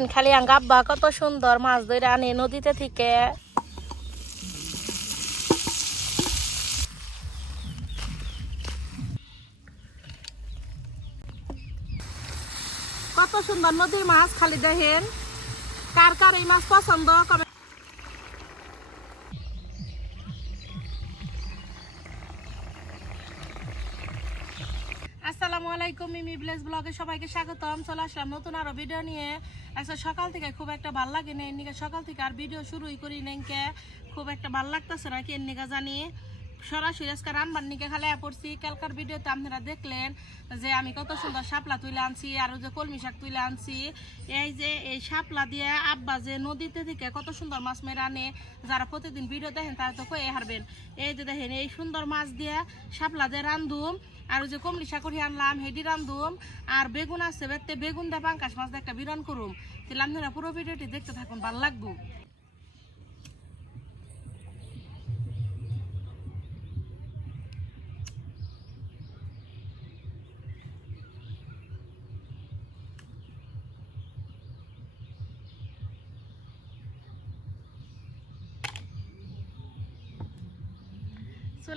দেখেন খালি আঙ্গাব্বা কত সুন্দর মাছ ধরে আনে নদীতে থেকে। কত সুন্দর নদীর মাছ খালি দেখেন। কার কার এই মাছ পছন্দ? আলাইকুম, মিমি ভিলেজ ব্লগে সবাইকে স্বাগতম। চলে আসলাম নতুন আরও ভিডিও নিয়ে। আজকে সকাল থেকে খুব একটা ভালো লাগে না এর সকাল থেকে আর ভিডিও শুরুই করি নেনকে খুব একটা ভালো লাগতেছে না কি এর জানি। সরাসরি আজকে রান্নার নিকে খালে পড়ছি। কালকার ভিডিওতে আপনারা দেখলেন যে আমি কত সুন্দর শাপলা তুলে আনছি আর যে কলমি শাক তুলে আনছি। এই যে এই শাপলা দিয়ে আব্বা যে নদীতে থেকে কত সুন্দর মাছ মেরে আনে, যারা প্রতিদিন ভিডিও দেখেন তারা তো কয়ে হারবেন। এই যে দেখেন, এই সুন্দর মাছ দিয়ে শাপলা দিয়ে রান্ধুম আর যে কমলি সাকরি আনলাম, হেডি রান্ধুম, আর বেগুন আছে বেগুন দিয়ে পাঙ্কাশ মাছ দিয়ে বিরান করুম। তাহলে আপনারা পুরো ভিডিওটি দেখতে থাকুন, ভালো লাগবো।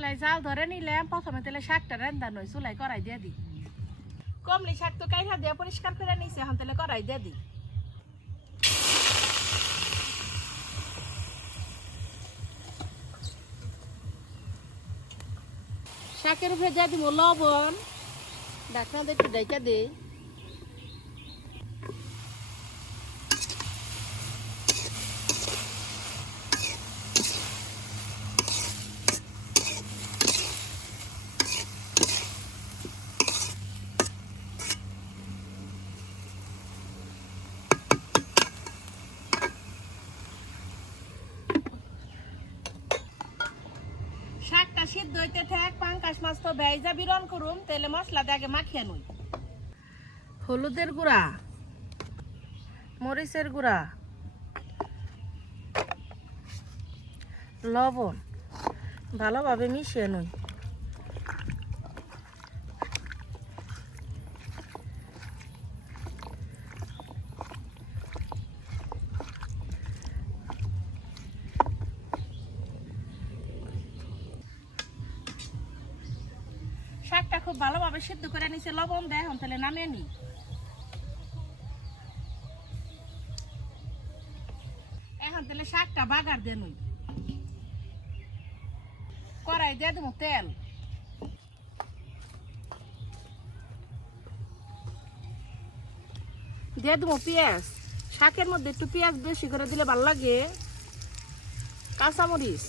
চুলাই জাল ধরে নিলাম প্রথমে তাহলে শাকটা রান্দা নয় চুলাই করাই দিয়ে দি। কমলি শাক তো কাইরা দিয়ে পরিষ্কার করে নিছে, এখন তাহলে করাই দিয়ে দি। শাকের উপরে দিয়ে দিব লবণ। ডাকনা দিয়ে একটু দিই শাকটা সিদ্ধ হইতে থাক পাঙ্কাশ ভেজা বিরন করুম তেলে মশলা দিয়ে আগে মাখিয়ে নই। হলুদের গুঁড়া, মরিচের গুঁড়া, লবণ, ভালোভাবে মিশিয়ে নই শাকটা খুব ভালোভাবে সিদ্ধ করে নিচে লবণ দেয় এখন, তাহলে নামিয়ে নি এখন তাহলে শাকটা বাগার দিয়ে নই। কড়াই দিয়ে দেবো তেল। দিয়ে দেবো পেঁয়াজ। শাকের মধ্যে একটু পেঁয়াজ বেশি করে দিলে ভালো লাগে। কাঁচামরিচ।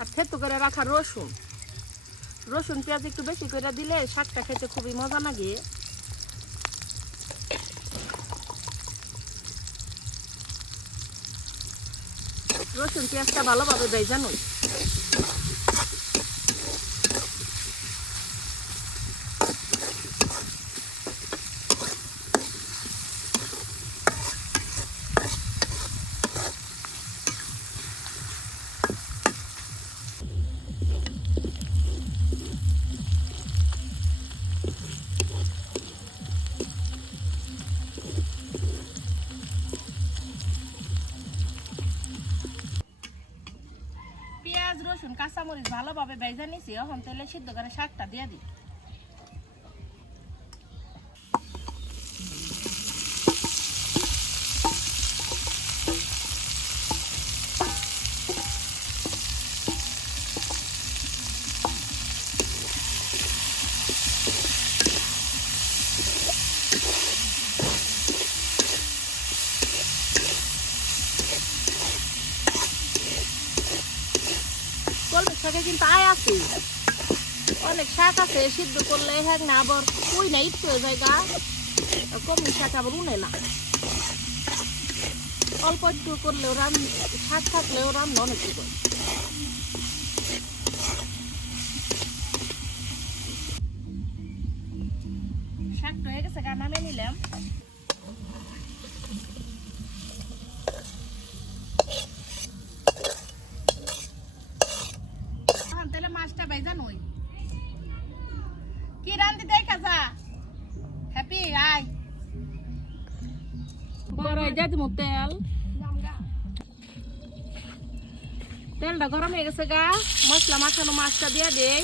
আর থেতো করে রাখা রসুন। রসুন পেঁয়াজ একটু বেশি করে দিলে শাকটা খেতে খুবই মজা লাগে। রসুন পেঁয়াজটা ভালোভাবে দেয় পেঁয়াজ রসুন কাঁচামরিচ ভালোভাবে বেজা নিছি এখন তেলে সিদ্ধ করে শাকটা দিয়ে দিই। শাকে কিন্তু আয় আছে। অনেক শাক আছে, সিদ্ধ করলে হ্যাঁ না, আবার ওই না, একটু জায়গা কলমের শাক আবার উনে না। অল্প একটু করলেও রান, শাক থাকলেও রান্না অনেক কিছু। শাকটা হয়ে গেছে গা নামে নিলাম এখন তাহলে মাছটা বাইজা নই কি রান্দি দেই কাজা হ্যাপি আই দিয়ে দিব তেল। তেলটা গরম হয়ে গেছে গা। মশলা মাখানো মাছটা দিয়ে দেই।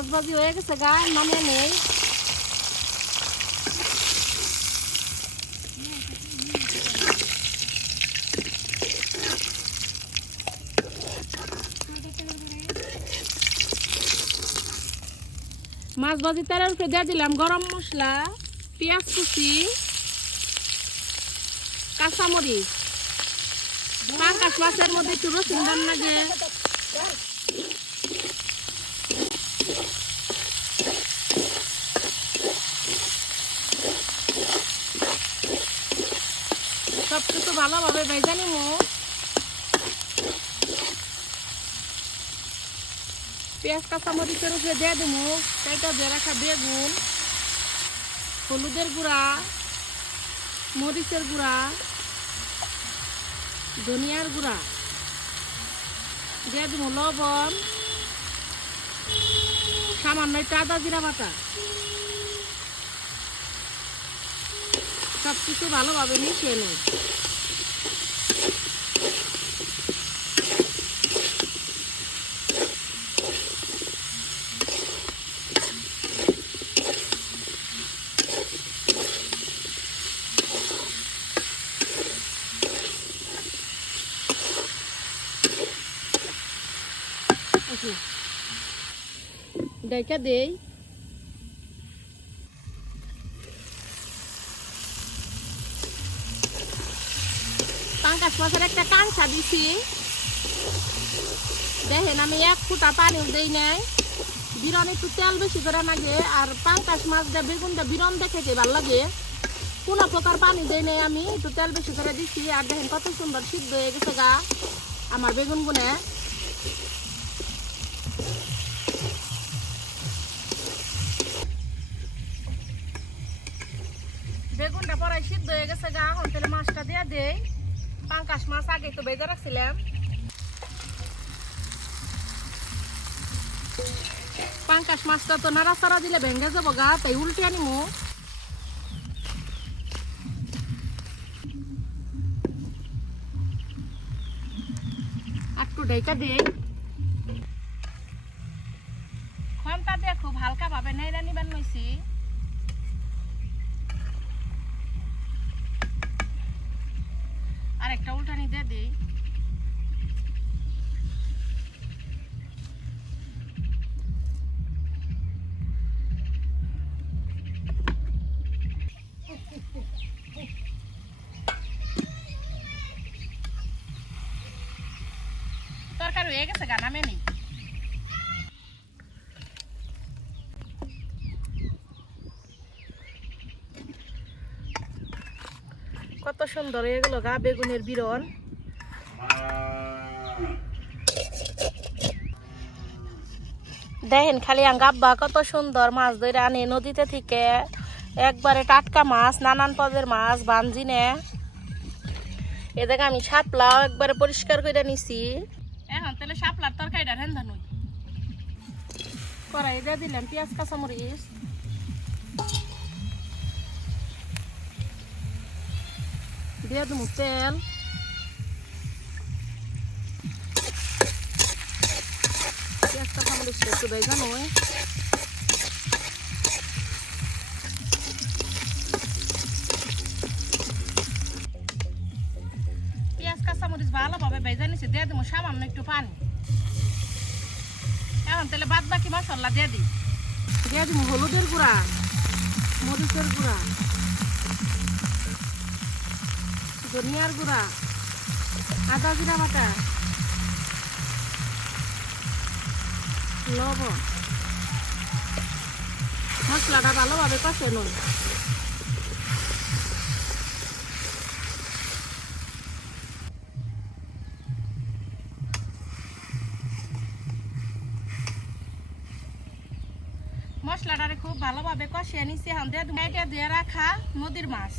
মাছ ভাজি হয়ে গেছে গা নামিয়ে নেই। মাছ ভাজি তেলের উপরে দিয়ে দিলাম গরম মশলা, পেঁয়াজ কুচি, কাঁচামরিচ। পাঙ্কাশ মাছের মধ্যে একটু রসুন দাম লাগে। কিছু ভালোভাবে ভেজে নিব পেঁয়াজ কাঁচা মরিচের উপরে দিয়ে দিব সেটা দিয়ে রাখা বেগুন, হলুদের গুঁড়া, মরিচের গুঁড়া, ধনিয়ার গুঁড়া। দিয়ে দিব লবণ, সামান্য একটু আদা জিরা বাটা। সব কিছু ভালোভাবে মিশিয়ে নেই। দেখা দেই। পাঙ্কাশ মাছের একটা কাঁচা দিছি। দেখেন, আমি এক ফুটা পানিও দেই নাই। বিরন একটু তেল বেশি করে লাগে, আর পাঙ্কাশ মাছ দিয়ে বেগুনটা বিরন দেখে যে ভালো লাগে। কোনো প্রকার পানি দেই নাই আমি, একটু তেল বেশি করে দিছি, আর দেখেন কত সুন্দর সিদ্ধ হয়ে গেছে গা, আমার বেগুন গুনে বেগুনটা পরাই সিদ্ধ হয়ে গেছে গা, এখন তাহলে মাছটা দিয়ে দেই। পাঙ্কাশ মাছ আগে একটু বেজে রাখছিলাম। পাঙ্কাশ মাছটা তো নাড়াচাড়া দিলে ভেঙে যাব গা, তাই উল্টে আনিমু। একটু ডেকা দেই খনটা দিয়ে খুব হালকা ভাবে নেড়ে নিবেন নইছি আর একটা উল্টানি দিয়ে দিই। তরকারি হয়ে গেছে গানা মেনি কত সুন্দর হয়ে গেল গা, বেগুনের বিরন। দেখেন খালি আঙ্গাব্বা কত সুন্দর মাছ ধরে আনে নদীতে থেকে। একবারে টাটকা মাছ, নানান পদের মাছ বাঞ্জিনে এ দেখে আমি শাপলাও একবারে পরিষ্কার করে নিছি। এখন তাহলে শাপলার তরকারিটা রেন্ধা নই কড়াই দিয়ে দিলাম পেঁয়াজ, কাঁচামরিচ। দিয়ে দেবো তেল পেঁয়াজটা কামড়িচ্ছে একটু বেগান হয় পেঁয়াজ কাঁচামরিচ ভালোভাবে ভেজে নিছি দিয়ে দেবো সামান্য একটু পানি এখন তাহলে বাদ বাকি মশলা দিয়ে দিই দিয়ে হলুদের গুঁড়া মরিচের গুঁড়া ধনিয়ার গুঁড়া, আদা জিরা বাটা, লবণ, মশলাটা ভালোভাবে কষে নুন। মশলাটারে খুব ভালোভাবে কষিয়ে নিছি হামদে দিয়ে রাখা নদীর মাছ।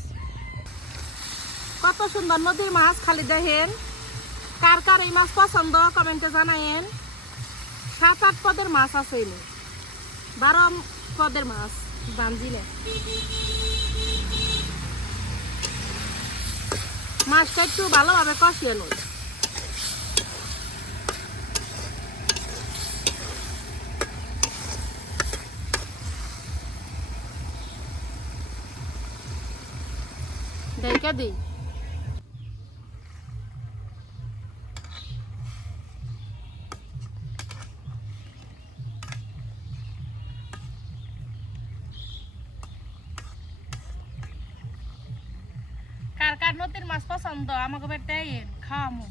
কত সুন্দর নদীর মাছ খালি দেখেন। কার কার এই মাছ পছন্দ, কমেন্টে জানাইন সাত আট পদের মাছ আছে এনে। বারো পদের মাছ বাঞ্জিলে মাছটা একটু ভালোভাবে কষিয়ে নই ঢেকে দিই। নদীর মাছ পছন্দ আমাকে বেটে খাওয়ামু।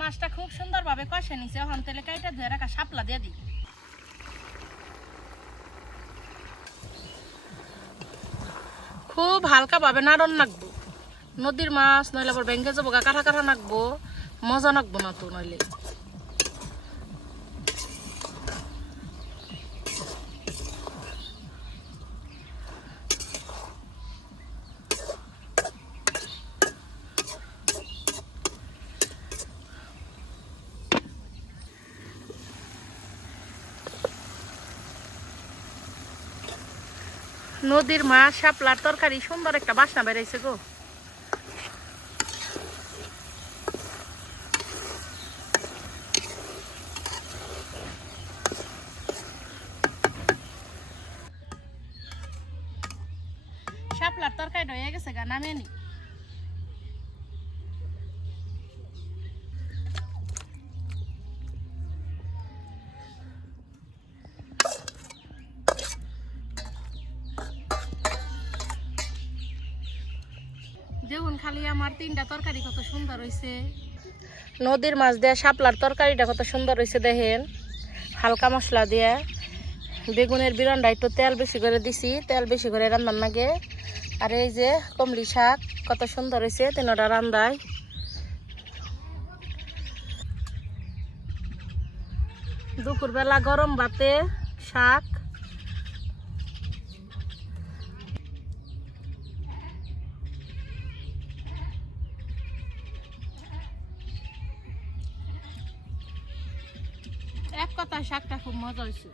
মাছটা খুব সুন্দরভাবে কষে নিছে। এখন তেলে কাইটা ধুয়ে রাখা সাপলা দিয়ে দিই। খুব হালকা ভাবে নাড়ন নাকবো নদীর মাছ নইলে আবার ব্যাংকে যাব কাঠা কাঠা নাকবো। মজা নাকবো না তো নইলে। নদীর মা শাপলার তরকারি, সুন্দর একটা বাসনা বেড়াইছে গো। শাপলার তরকারি হয়ে গেছে গা নামে নি। দেখুন খালি আমার তিনটা তরকারি কত সুন্দর হয়েছে নদীর মাছ দিয়ে শাপলার তরকারিটা কত সুন্দর হয়েছে দেখেন। হালকা মশলা দিয়ে বেগুনের বিরনটা একটু তেল বেশি করে দিছি, তেল বেশি করে রান্নার লাগে আর এই যে কমলি শাক কত সুন্দর হয়েছে তিনটা রান্দায়। দুপুরবেলা গরম ভাতে শাক কথা শাকটা খুব মজা হয়েছে।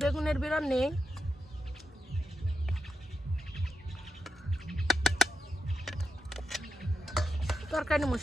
বেগুনের বিরন নেই। তরকারি মো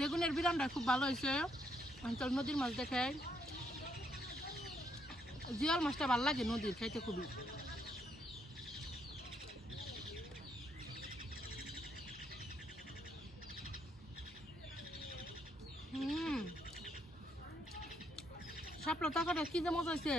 বেগুনের বিরামটা খুব ভালো হয়েছে। অঞ্চল নদীর মাছ দেখে জিয়াল মাছটা ভালো লাগে নদীর, খাইতে খুবই হুম। সাপলা টাকাটা কি যে মজা হয়েছে।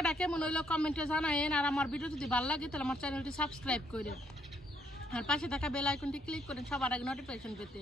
ভিডিওটা কেমন হইল কমেন্টে জানায়েন, আর আমার ভিডিও যদি ভালো লাগে তাহলে আমার চ্যানেলটি সাবস্ক্রাইব করে আর পাশে থাকা বেল আইকনটি ক্লিক করেন সবার আগে নোটিফিকেশন পেতে।